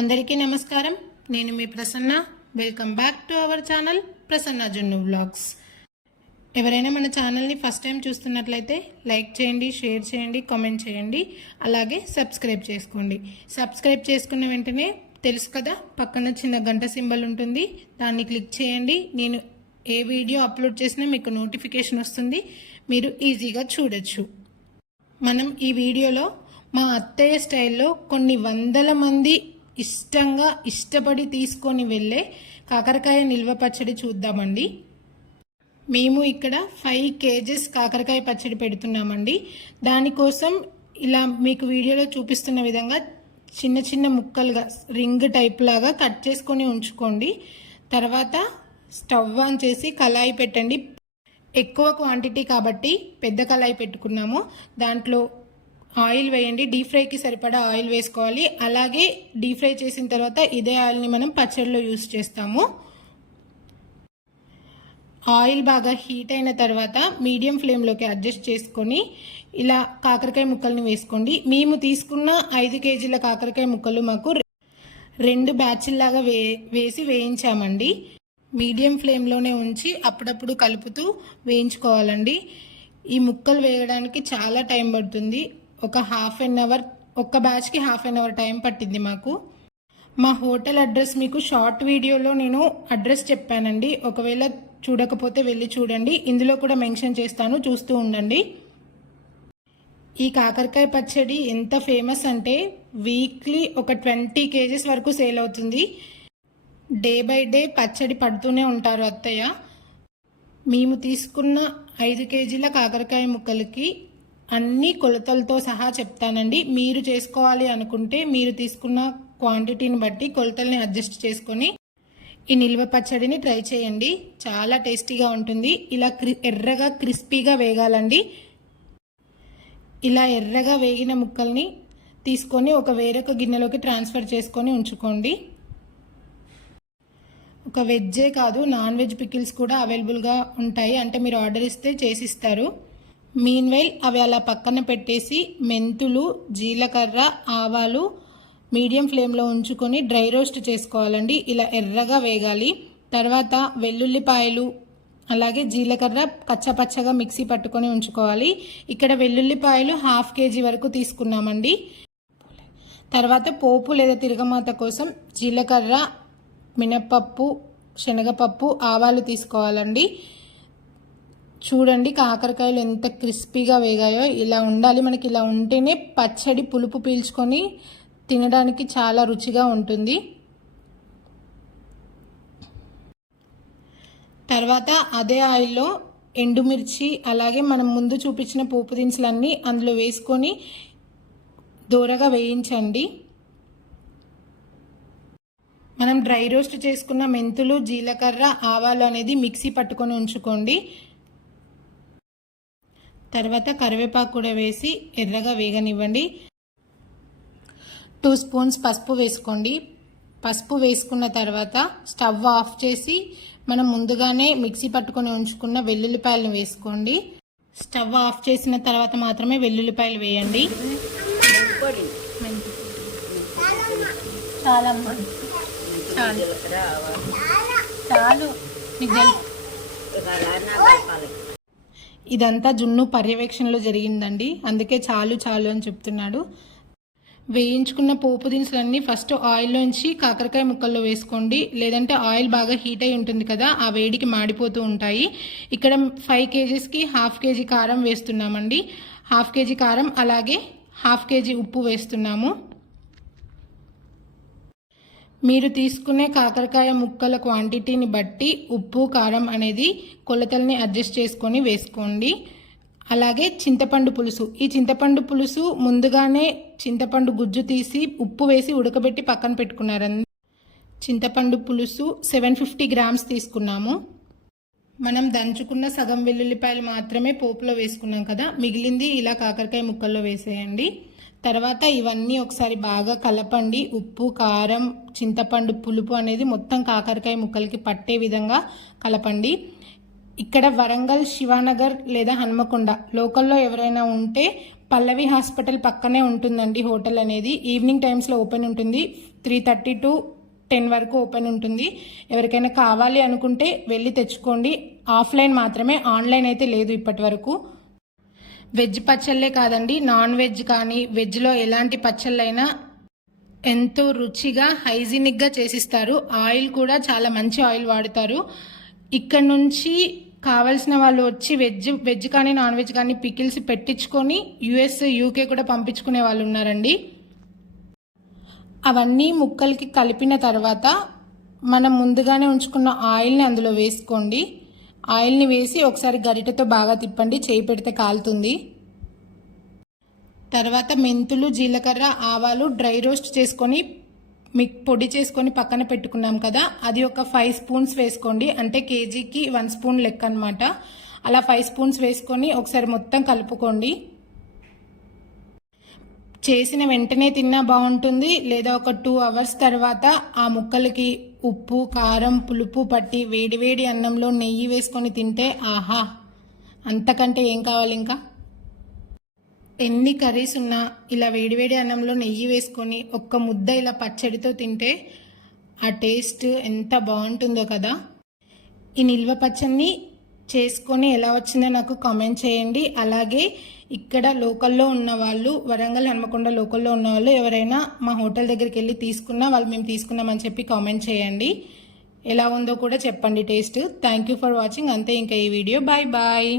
అందరికీ నమస్కారం. నేను మీ Prasanna. Welcome back to our channel Prasanna Junnu vlogs. ఎవరైనా మన ఛానల్ని ఫస్ట్ టైం చూస్తున్నట్లయితే లైక్ చేయండి, షేర్ చేయండి, కామెంట్ చేయండి, అలాగే సబ్స్క్రైబ్ చేసుకోండి. సబ్స్క్రైబ్ చేసుకున్న వెంటనే తెలుసు కదా, పక్కన చిన్న గంట సింబల్ ఉంటుంది, దాన్ని క్లిక్ చేయండి. నేను ఏ వీడియో అప్లోడ్ చేసినా మీకు నోటిఫికేషన్ వస్తుంది, మీరు ఈజీగా చూడొచ్చు. మనం ఈ వీడియోలో మా అత్తయ్య స్టైల్లో కొన్ని వందల మంది ఇష్టపడి తీసుకొని వెళ్ళే కాకరకాయ నిల్వ పచ్చడి చూద్దామండి. మేము ఇక్కడ 5 kgs కాకరకాయ పచ్చడి పెడుతున్నామండి. దానికోసం ఇలా మీకు వీడియోలో చూపిస్తున్న విధంగా చిన్న చిన్న ముక్కలుగా రింగ్ టైప్ లాగా కట్ చేసుకొని ఉంచుకోండి. తర్వాత స్టవ్ ఆన్ చేసి కళాయి పెట్టండి. ఎక్కువ క్వాంటిటీ కాబట్టి పెద్ద కళాయి పెట్టుకున్నాము. దాంట్లో ఆయిల్ వేయండి. డీప్ ఫ్రైకి సరిపడా ఆయిల్ వేసుకోవాలి. అలాగే డీప్ ఫ్రై చేసిన తర్వాత ఇదే ఆయిల్ని మనం పచ్చడిలో యూస్ చేస్తాము. ఆయిల్ బాగా హీట్ అయిన తర్వాత మీడియం ఫ్లేమ్లోకి అడ్జస్ట్ చేసుకొని ఇలా కాకరకాయ ముక్కల్ని వేసుకోండి. మేము తీసుకున్న 5 kgల కాకరకాయ ముక్కలు మాకు 2 బ్యాచ్ల్లాగా వేసి వేయించామండి. మీడియం ఫ్లేమ్లోనే ఉంచి అప్పుడప్పుడు కలుపుతూ వేయించుకోవాలండి. ఈ ముక్కలు వేయడానికి చాలా టైం పడుతుంది. ఒక హాఫ్ అన్ అవర్, ఒక్క బ్యాచ్కి హాఫ్ అన్ అవర్ టైం పట్టింది మాకు. మా హోటల్ అడ్రస్ మీకు షార్ట్ వీడియోలో నేను అడ్రస్ చెప్పానండి. ఒకవేళ చూడకపోతే వెళ్ళి చూడండి, ఇందులో కూడా మెన్షన్ చేస్తాను, చూస్తూ ఉండండి. ఈ కాకరకాయ పచ్చడి ఎంత ఫేమస్ అంటే వీక్లీ ఒక 20 kgs వరకు సేల్ అవుతుంది. డే బై డే పచ్చడి పడుతూనే ఉంటారు అత్తయ్య. మేము తీసుకున్న 5 kgల కాకరకాయ ముక్కలకి అన్ని కొలతలతో సహా చెప్తానండి. మీరు చేసుకోవాలి అనుకుంటే మీరు తీసుకున్న క్వాంటిటీని బట్టి కొలతల్ని అడ్జస్ట్ చేసుకొని ఈ నిల్వ పచ్చడిని ట్రై చేయండి. చాలా టేస్టీగా ఉంటుంది. ఇలా ఎర్రగా క్రిస్పీగా వేగాలండి. ఇలా ఎర్రగా వేగిన ముక్కల్ని తీసుకొని వేరొక గిన్నెలోకి ట్రాన్స్ఫర్ చేసుకొని ఉంచుకోండి. ఒక వెజ్జే కాదు, నాన్ వెజ్ పికిల్స్ కూడా అవైలబుల్గా ఉంటాయి. అంటే మీరు ఆర్డర్ ఇస్తే చేసిస్తారు. మీన్వైల్ అవి అలా పక్కన పెట్టేసి మెంతులు, జీలకర్ర, ఆవాలు మీడియం ఫ్లేమ్లో ఉంచుకొని డ్రై రోస్ట్ చేసుకోవాలండి. ఇలా ఎర్రగా వేగాలి. తర్వాత వెల్లుల్లిపాయలు అలాగే జీలకర్ర కచ్చపచ్చగా మిక్సీ పట్టుకొని ఉంచుకోవాలి. ఇక్కడ వెల్లుల్లిపాయలు 1/2 kg వరకు తీసుకున్నామండి. తర్వాత పోపు లేదా తిరగమాత కోసం జీలకర్ర, మినప్పప్పు, శనగపప్పు, ఆవాలు తీసుకోవాలండి. చూడండి కాకరకాయలు ఎంత క్రిస్పీగా వేగాయో. ఇలా ఉండాలి మనకి. ఇలా ఉంటేనే పచ్చడి పులుపు పీల్చుకొని తినడానికి చాలా రుచిగా ఉంటుంది. తర్వాత అదే ఆయిల్లో ఎండుమిర్చి అలాగే మనం ముందు చూపించిన పోపు దినుసులన్నీ అందులో వేసుకొని దోరగా వేయించండి. మనం డ్రై రోస్ట్ చేసుకున్న మెంతులు, జీలకర్ర, ఆవాలు అనేది మిక్సీ పట్టుకొని ఉంచుకోండి. తర్వాత కరివేపాకు కూడా వేసి ఎర్రగా వేగనివ్వండి. 2 స్పూన్స్ పసుపు వేసుకోండి. పసుపు వేసుకున్న తర్వాత స్టవ్ ఆఫ్ చేసి మనం ముందుగానే మిక్సీ పట్టుకొని ఉంచుకున్న వెల్లుల్లిపాయలను వేసుకోండి. స్టవ్ ఆఫ్ చేసిన తర్వాత మాత్రమే వెల్లుల్లిపాయలు వేయండి. చాలు. ఇదంతా జున్ను పర్యవేక్షణలో జరిగిందండి, అందుకే చాలు చాలు అని చెప్తున్నాడు. వేయించుకున్న పోపు దినుసులన్నీ ఫస్ట్ ఆయిల్లోంచి కాకరకాయ ముక్కల్లో వేసుకోండి. లేదంటే ఆయిల్ బాగా హీట్ అయి ఉంటుంది కదా, ఆ వేడికి మాడిపోతూ ఉంటాయి. ఇక్కడ 5 kgsకి 1/2 kg కారం వేస్తున్నామండి. 1/2 kg కారం అలాగే 1/2 kg ఉప్పు వేస్తున్నాము. మీరు తీసుకునే కాకరకాయ ముక్కల క్వాంటిటీని బట్టి ఉప్పు, కారం అనేది కొలతల్ని అడ్జస్ట్ చేసుకొని వేసుకోండి. అలాగే చింతపండు పులుసు. ఈ చింతపండు పులుసు ముందుగానే చింతపండు గుజ్జు తీసి ఉప్పు వేసి ఉడకబెట్టి పక్కన పెట్టుకున్నారండి. చింతపండు పులుసు 750 grams తీసుకున్నాము. మనం దంచుకున్న సగం వెల్లుల్లిపాయలు మాత్రమే పోపులో వేసుకున్నాం కదా, మిగిలింది ఇలా కాకరకాయ ముక్కల్లో వేసేయండి. తర్వాత ఇవన్నీ ఒకసారి బాగా కలపండి. ఉప్పు, కారం, చింతపండు పులుపు అనేది మొత్తం కాకరకాయ ముక్కలకి పట్టే విధంగా కలపండి. ఇక్కడ వరంగల్, శివానగర్ లేదా హన్మకొండ లోకల్లో ఎవరైనా ఉంటే పల్లవి హాస్పిటల్ పక్కనే ఉంటుందండి హోటల్ అనేది. ఈవినింగ్ టైమ్స్లో ఓపెన్ ఉంటుంది. 3:30 to 10 వరకు ఓపెన్ ఉంటుంది. ఎవరికైనా కావాలి అనుకుంటే వెళ్ళి తెచ్చుకోండి. ఆఫ్లైన్ మాత్రమే, ఆన్లైన్ అయితే లేదు ఇప్పటి వరకు. వెజ్ పచ్చళ్ళే కాదండి, నాన్ వెజ్ కానీ వెజ్లో ఎలాంటి పచ్చళ్ళైనా ఎంతో రుచిగా హైజీనిక్గా చేసిస్తారు. ఆయిల్ కూడా చాలా మంచి ఆయిల్ వాడతారు. ఇక్కడ నుంచి కావాల్సిన వాళ్ళు వచ్చి వెజ్ కానీ నాన్ వెజ్ కానీ పికిల్స్ పెట్టించుకొని యుఎస్ యూకే కూడా పంపించుకునే వాళ్ళు ఉన్నారండి. అవన్నీ ముక్కలకి కలిపిన తర్వాత మనం ముందుగానే ఉంచుకున్న ఆయిల్ని అందులో వేసుకోండి. ఆయిల్ని వేసి ఒకసారి గరిటెతో బాగా తిప్పండి, చేయి పెడితే కాలుతుంది. తర్వాత మెంతులు, జీలకర్ర, ఆవాలు డ్రై రోస్ట్ చేసుకొని పొడి చేసుకొని పక్కన పెట్టుకున్నాం కదా, అది ఒక 5 స్పూన్స్ వేసుకోండి. అంటే కేజీకి 1 స్పూన్ లెక్క అనమాట. అలా 5 స్పూన్స్ వేసుకొని ఒకసారి మొత్తం కలుపుకోండి. చేసిన వెంటనే తిన్నా బాగుంటుంది, లేదా ఒక 2 అవర్స్ తర్వాత ఆ ముక్కలకి ఉప్పు, కారం, పులుపు పట్టి వేడివేడి అన్నంలో నెయ్యి వేసుకొని తింటే ఆహా, అంతకంటే ఏం కావాలి ఇంకా. ఎన్ని కర్రీస్ ఉన్నా ఇలా వేడివేడి అన్నంలో నెయ్యి వేసుకొని ఒక్క ముద్ద ఇలా పచ్చడితో తింటే ఆ టేస్ట్ ఎంత బాగుంటుందో కదా. ఈ నిల్వ పచ్చడిని చేసుకొని ఎలా వచ్చిందో నాకు కామెంట్ చేయండి. అలాగే ఇక్కడ లోకల్లో ఉన్న వాళ్ళు, వరంగల్ హన్మకొండ లోకల్లో ఉన్న వాళ్ళు ఎవరైనా మా హోటల్ దగ్గరికి వెళ్ళి తీసుకున్నా వాళ్ళు మేము తీసుకున్నామని చెప్పి కామెంట్ చేయండి. ఎలా ఉందో కూడా చెప్పండి taste. Thank you for watching. అంతే ఇంకా ఈ వీడియో. Bye bye.